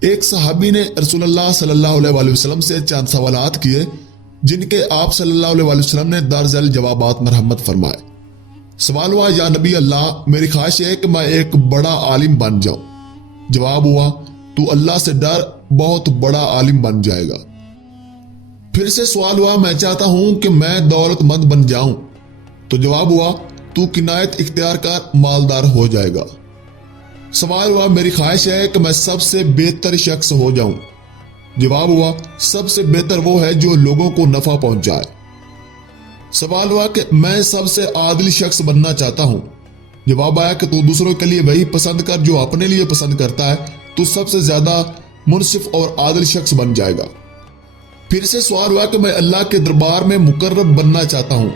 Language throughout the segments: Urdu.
ایک صحابی نے رسول اللہ صلی اللہ علیہ وسلم سے چند سوالات کیے جن کے آپ صلی اللہ علیہ وسلم نے درج ذیل جوابات مرحمت فرمائے۔ سوال ہوا، یا نبی اللہ، میری خواہش ہے کہ میں ایک بڑا عالم بن جاؤں۔ جواب ہوا، تو اللہ سے ڈر، بہت بڑا عالم بن جائے گا۔ پھر سے سوال ہوا، میں چاہتا ہوں کہ میں دولت مند بن جاؤں۔ تو جواب ہوا، تو کنایت اختیار کر، مالدار ہو جائے گا۔ سوال ہوا، میری خواہش ہے کہ میں سب سے بہتر شخص ہو جاؤں۔ جواب ہوا، سب سے بہتر وہ ہے جو لوگوں کو نفع پہنچائے۔ سوال ہوا کہ میں سب سے عادل شخص بننا چاہتا ہوں۔ جواب آیا کہ تو دوسروں کے لیے وہی پسند کر جو اپنے لیے پسند کرتا ہے، تو سب سے زیادہ منصف اور عادل شخص بن جائے گا۔ پھر سے سوال ہوا کہ میں اللہ کے دربار میں مقرب بننا چاہتا ہوں۔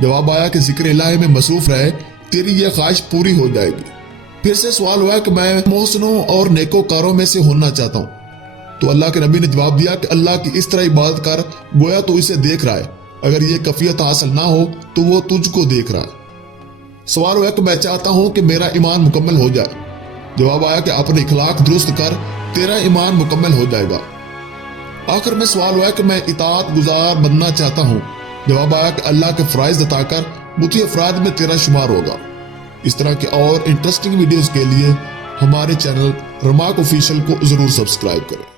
جواب آیا کہ ذکر الہی میں مصروف رہے، تیری یہ خواہش پوری ہو جائے گی۔ پھر سے سوال ہوا کہ میں محسنوں اور نیکوکاروں میں سے ہونا چاہتا ہوں۔ تو اللہ کے نبی نے جواب دیا کہ اللہ کی اس طرح عبادت کر گویا تو اسے دیکھ رہا ہے، اگر یہ کیفیت حاصل نہ ہو تو وہ تجھ کو دیکھ رہا ہے۔ سوال ہوا کہ میں چاہتا ہوں کہ میرا ایمان مکمل ہو جائے۔ جواب آیا کہ اپنے اخلاق درست کر، تیرا ایمان مکمل ہو جائے گا۔ آخر میں سوال ہوا کہ میں اطاعت گزار بننا چاہتا ہوں۔ جواب آیا کہ اللہ کے فرائض عطا کر، مطیع افراد میں تیرا شمار ہوگا۔ اس طرح کے اور انٹرسٹنگ ویڈیوز کے لیے ہمارے چینل رماک آفیشیل کو ضرور سبسکرائب کریں۔